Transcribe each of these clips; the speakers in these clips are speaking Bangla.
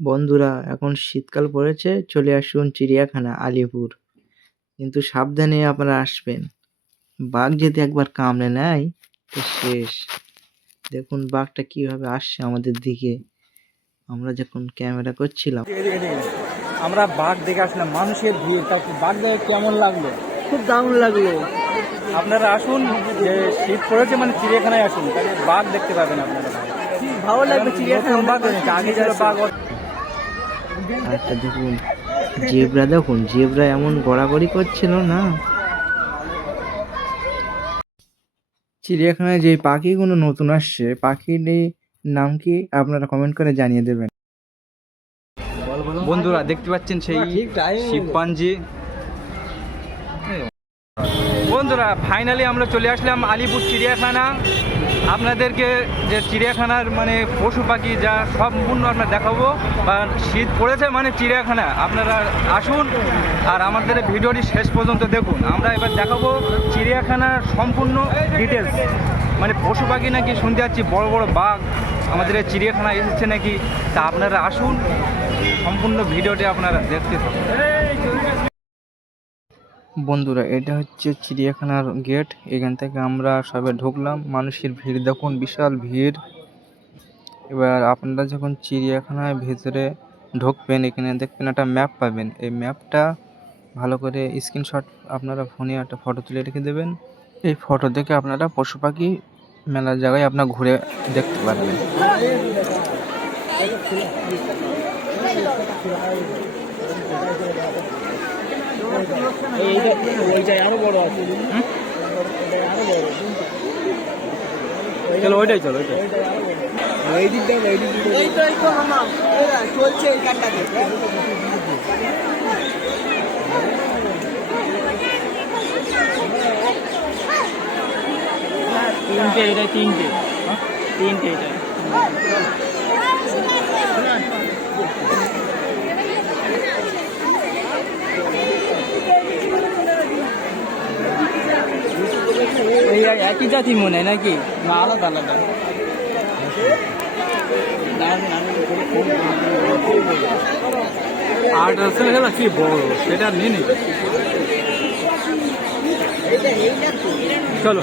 বন্ধুরা এখন শীতকাল পড়েছে চলে আসুন চিড়িয়াখানা আলিপুর। কিন্তু সাবধানে আপনারা আসবেন। বাঘ যদি একবার কামড়ে নেয় তো শেষ। দেখুন বাঘটা কীভাবে আসছে আমাদের দিকে। আমরা যখন ক্যামেরা করছিলাম। আমরা বাঘ দেখে আসলাম মানুষের ভিড়। তা বাঘ দেখে কেমন লাগল? খুব দারুণ লাগল। আপনারা আসুন যে শীত পড়েছে মানে চিড়িয়াখানায় আসুন তাহলে বাঘ দেখতে পাবেন আপনারা। ভালো লাগবে নতুন বাঘ আগে ছিল বাঘ। একটা দেখুন জেব্রা দেখুন জেব্রা এমন গড়াগড়ি করছিল না। চিড়িয়াখানায় যে পাখিগুলো নতুন আসছে পাখির নাম কি আপনারা কমেন্ট করে জানিয়ে দেবেন। বন্ধুরা দেখতে পাচ্ছেন সেই শিবপাঞ্জি বন্ধুরা ফাইনালি আমরা চলে আসলাম আলিপুর চিড়িয়াখানা। আপনাদেরকে যে চিড়িয়াখানার মানে পশু পাখি যা সম্পূর্ণ আপনার দেখাবো, বা শীত পড়েছে মানে চিড়িয়াখানা, আপনারা আসুন আর আমাদের ভিডিওটি শেষ পর্যন্ত দেখুন। আমরা এবার দেখাবো চিড়িয়াখানার সম্পূর্ণ ডিটেলস মানে পশু পাখি নাকি শুনতে যাচ্ছি বড় বড় বাঘ আমাদের এই চিড়িয়াখানায় এসেছে নাকি, তা আপনারা আসুন, সম্পূর্ণ ভিডিওটি আপনারা দেখতে থাকুন। বন্ধুরা, এটা হচ্ছে চিড়িয়াখানার গেট। এখান থেকে আমরা সবে ঢুকলাম। মানুষের ভিড়, দেখুন, বিশাল ভিড়। এবার আপনারা যখন চিড়িয়াখানায় ভেতরে ঢুকবেন, এখানে দেখবেন একটা ম্যাপ পাবেন। এই ম্যাপটা ভালো করে স্ক্রিনশট আপনারা ফোনে একটা ফটো তুলে রেখে দেবেন। এই ফটো দেখে আপনারা পশু পাখি মেলার জায়গায় আপনার ঘুরে দেখতে পারবেন। চলো ওইটাই চলো ওইটাই তিনটে এটা তিনটে তিনটে এটা একই জাতি মনে হয় নাকি? না আলাদা আলাদা। আট আসলে গেল কি বড়? সেটা নিয়ে নেবে চলো।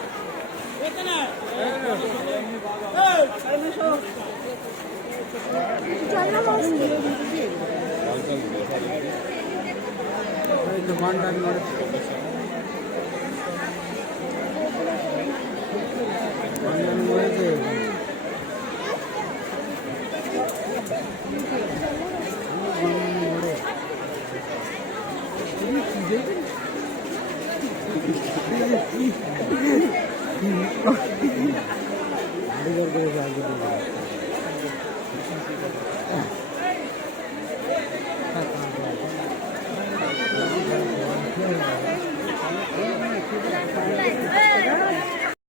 डिमांड